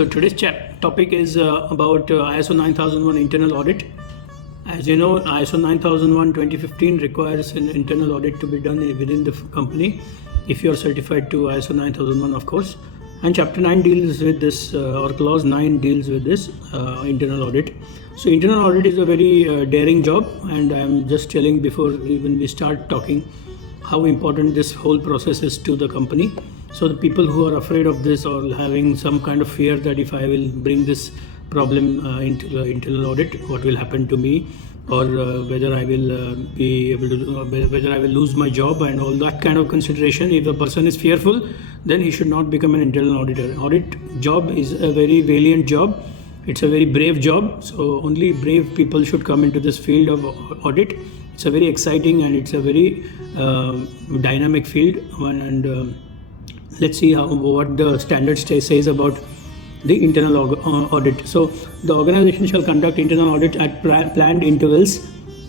So today's topic is about ISO 9001 internal audit. As you know, ISO 9001 2015 requires an internal audit to be done within the company if you are certified to ISO 9001, of course. And Chapter 9 deals with this, or Clause 9 deals with this internal audit. So internal audit is a very daring job, and I'm just telling before even we start talking how important this whole process is to the company. So the people who are afraid of this or having some kind of fear that if I will bring this problem into the internal audit, what will happen to me, or whether I will be able to, whether I will lose my job and all that kind of consideration. If the person is fearful, then he should not become an internal auditor. Audit job is a very valiant job. It's a very brave job. So only brave people should come into this field of audit. It's a very exciting and it's a very dynamic field. And let's see what the standard says about the internal audit. So the organization shall conduct internal audit at planned intervals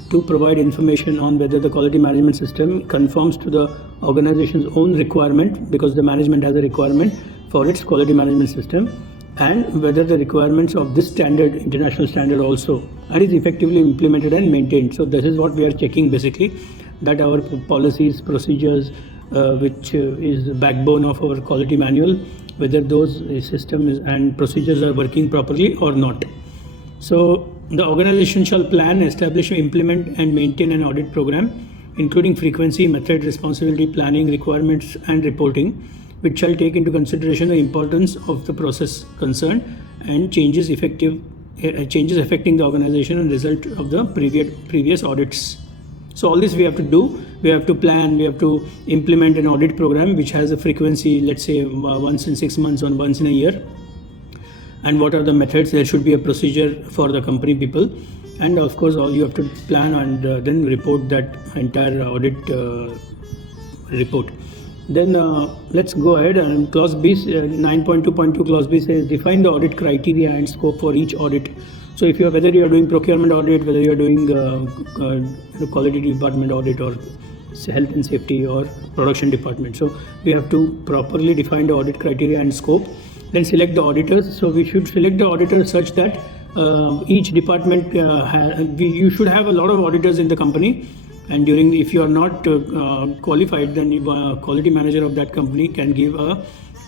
to provide information on whether the quality management system conforms to the organization's own requirement, because the management has a requirement for its quality management system, and whether the requirements of this standard, international standard also, and is effectively implemented and maintained. So this is what we are checking basically, that our policies, procedures, which is the backbone of our quality manual, whether those systems and procedures are working properly or not. So the organization shall plan, establish, implement and maintain an audit program, including frequency, method, responsibility, planning, requirements and reporting, which shall take into consideration the importance of the process concerned and changes affecting the organization and result of the previous audits. So all this we have to do. We have to plan, we have to implement an audit program which has a frequency, let's say once in 6 months or once in a year. And what are the methods? There should be a procedure for the company people. And of course, all you have to plan and then report that entire audit report. Then let's go ahead, and Clause B, 9.2.2 Clause B says define the audit criteria and scope for each audit. So if whether you are doing procurement audit, whether you are doing quality department audit, or health and safety, or production department, so we have to properly define the audit criteria and scope. Then select the auditors. So we should select the auditors such that each department you should have a lot of auditors in the company. And if you are not qualified, then quality manager of that company can give a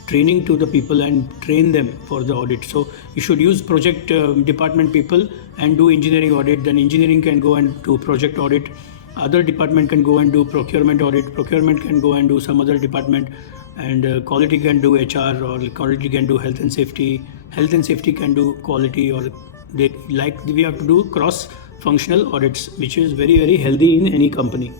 training to the people and train them for the audit. So you should use project department people and do engineering audit. Then engineering can go and do project audit. Other department can go and do procurement audit. Procurement can go and do some other department. And quality can do HR, or quality can do health and safety. Health and safety can do quality, or we have to do cross-functional audits, which is very, very healthy in any company.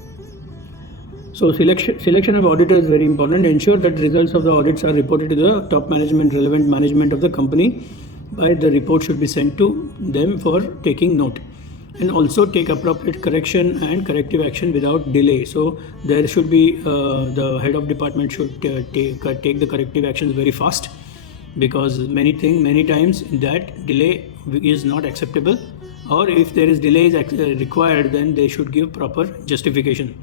So selection of auditor is very important. Ensure that results of the audits are reported to the top management, relevant management of the company. By the report should be sent to them for taking note. And also take appropriate correction and corrective action without delay. So there should be the head of department should take the corrective actions very fast, because many times that delay is not acceptable, or if there is delay required, then they should give proper justification.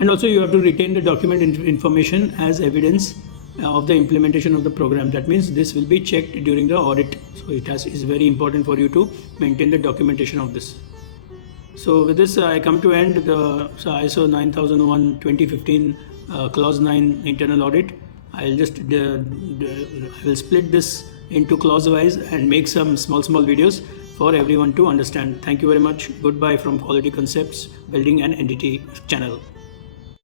And also you have to retain the document information as evidence of the implementation of the program. That means this will be checked during the audit. So is very important for you to maintain the documentation of this. So with this, I come to end the ISO 9001 2015 Clause 9 internal audit. I'll just I will split this into clause wise and make some small videos for everyone to understand. Thank you very much. Goodbye from Quality Concepts Building an Entity channel.